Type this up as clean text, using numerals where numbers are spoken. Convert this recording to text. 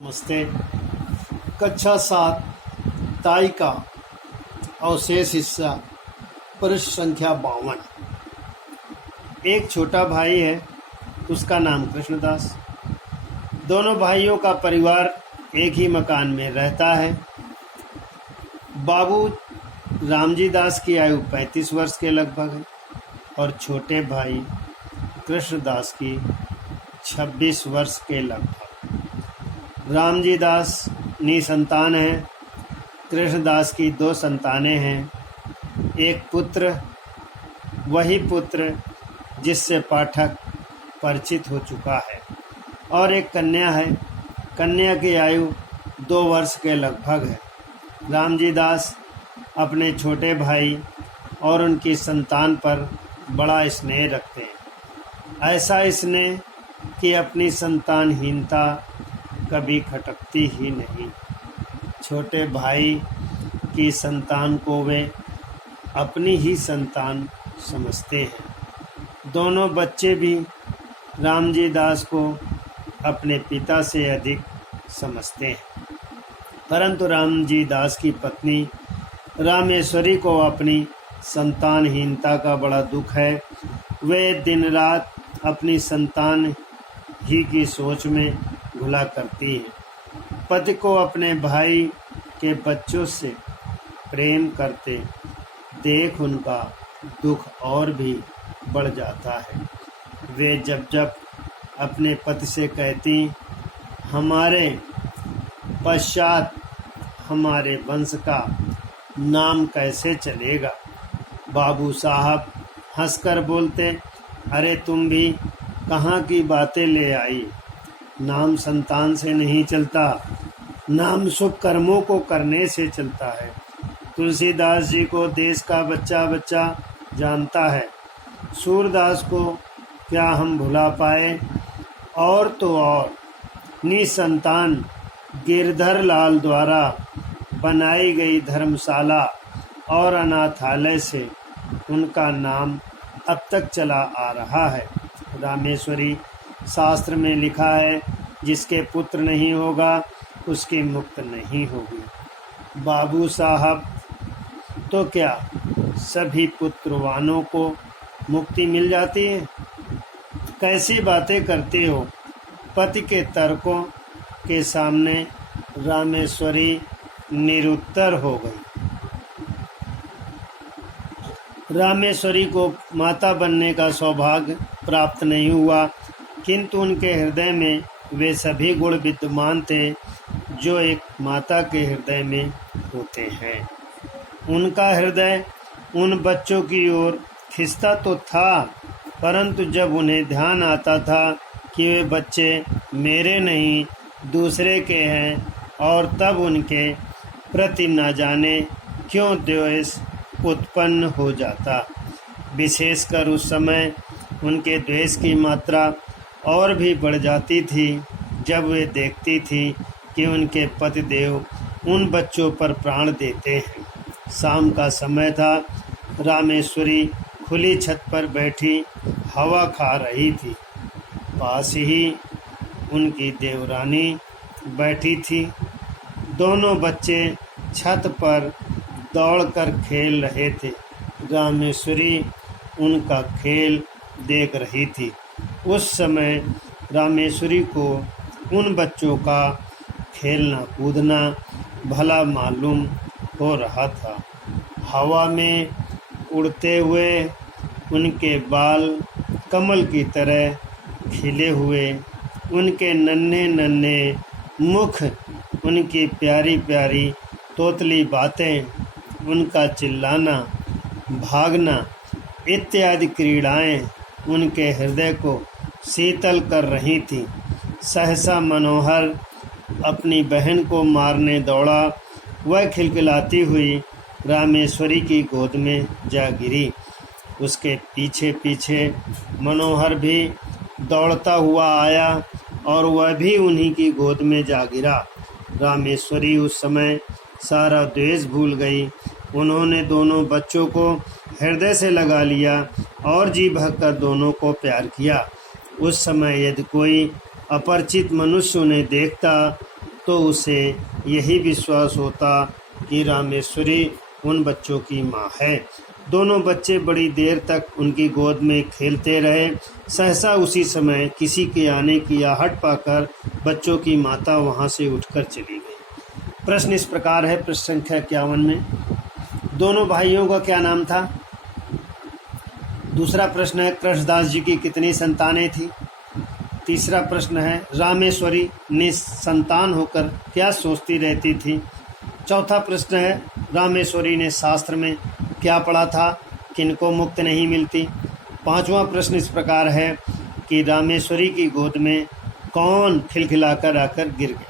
नमस्ते। कक्षा 7 ताई का अवशेष हिस्सा पृष्ठ संख्या 52। एक छोटा भाई है, उसका नाम कृष्णदास। दोनों भाइयों का परिवार एक ही मकान में रहता है। बाबू रामजी दास की आयु 35 वर्ष के लगभग है और छोटे भाई कृष्णदास की 26 वर्ष के लगभग। रामजी दास निसंतान हैं। कृष्णदास की 2 संतानें हैं। एक पुत्र, वही पुत्र जिससे पाठक परिचित हो चुका है, और एक कन्या है। कन्या की आयु 2 वर्ष के लगभग है। रामजी दास अपने छोटे भाई और उनकी संतान पर बड़ा स्नेह रखते हैं। ऐसा स्नेह कि अपनी संतानहीनता कभी खटकती ही नहीं। छोटे भाई की संतान को वे अपनी ही संतान समझते हैं। दोनों बच्चे भी रामजी दास को अपने पिता से अधिक समझते हैं, परंतु रामजी दास की पत्नी रामेश्वरी को अपनी संतानहीनता का बड़ा दुख है। वे दिन रात अपनी संतान ही की सोच में घुला करती है। पति को अपने भाई के बच्चों से प्रेम करते देख उनका दुख और भी बढ़ जाता है। वे जब जब अपने पति से कहती, हमारे पश्चात हमारे वंश का नाम कैसे चलेगा, बाबू साहब हंसकर बोलते, अरे तुम भी कहाँ की बातें ले आई। नाम संतान से नहीं चलता, नाम शुभ कर्मों को करने से चलता है। तुलसीदास जी को देश का बच्चा बच्चा जानता है, सूरदास को क्या हम भुला पाए। और तो और निसंतान गिरधर लाल द्वारा बनाई गई धर्मशाला और अनाथालय से उनका नाम अब तक चला आ रहा है। रामेश्वरी शास्त्र में लिखा है, जिसके पुत्र नहीं होगा उसकी मुक्त नहीं होगी। बाबू साहब तो क्या सभी पुत्रवानों को मुक्ति मिल जाती है? कैसी बातें करते हो। पति के तर्कों के सामने रामेश्वरी निरुत्तर हो गई। रामेश्वरी को माता बनने का सौभाग्य प्राप्त नहीं हुआ, किंतु उनके हृदय में वे सभी गुण विद्यमान थे जो एक माता के हृदय में होते हैं। उनका हृदय उन बच्चों की ओर खिंचता तो था, परंतु जब उन्हें ध्यान आता था कि वे बच्चे मेरे नहीं दूसरे के हैं, और तब उनके प्रति न जाने क्यों द्वेष उत्पन्न हो जाता। विशेषकर उस समय उनके द्वेष की मात्रा और भी बढ़ जाती थी जब वे देखती थी कि उनके पतिदेव उन बच्चों पर प्राण देते हैं। शाम का समय था। रामेश्वरी खुली छत पर बैठी हवा खा रही थी। पास ही उनकी देवरानी बैठी थी। दोनों बच्चे छत पर दौड़कर खेल रहे थे। रामेश्वरी उनका खेल देख रही थी। उस समय रामेश्वरी को उन बच्चों का खेलना कूदना भला मालूम हो रहा था। हवा में उड़ते हुए उनके बाल कमल की तरह खिले हुए, उनके नन्हे नन्हे मुख, उनकी प्यारी प्यारी तोतली बातें, उनका चिल्लाना, भागना इत्यादि क्रीड़ाएं उनके हृदय को शीतल कर रही थी। सहसा मनोहर अपनी बहन को मारने दौड़ा। वह खिलखिलाती हुई रामेश्वरी की गोद में जा गिरी। उसके पीछे पीछे मनोहर भी दौड़ता हुआ आया और वह भी उन्हीं की गोद में जा गिरा। रामेश्वरी उस समय सारा द्वेष भूल गई। उन्होंने दोनों बच्चों को हृदय से लगा लिया और जी भरकर दोनों को प्यार किया। उस समय यदि कोई अपरिचित मनुष्य उन्हें देखता तो उसे यही विश्वास होता कि रामेश्वरी उन बच्चों की माँ है। दोनों बच्चे बड़ी देर तक उनकी गोद में खेलते रहे। सहसा उसी समय किसी के आने की आहट पाकर बच्चों की माता वहाँ से उठकर चली गई। प्रश्न इस प्रकार है, प्रश्न संख्या 51 में, दोनों भाइयों का क्या नाम था? दूसरा प्रश्न है, कृष्णदास जी की कितनी संतानें थी? तीसरा प्रश्न है, रामेश्वरी निसंतान होकर क्या सोचती रहती थी? चौथा प्रश्न है, रामेश्वरी ने शास्त्र में क्या पढ़ा था, किनको मुक्ति नहीं मिलती? पांचवा प्रश्न इस प्रकार है कि रामेश्वरी की गोद में कौन खिलखिलाकर आकर गिर गया?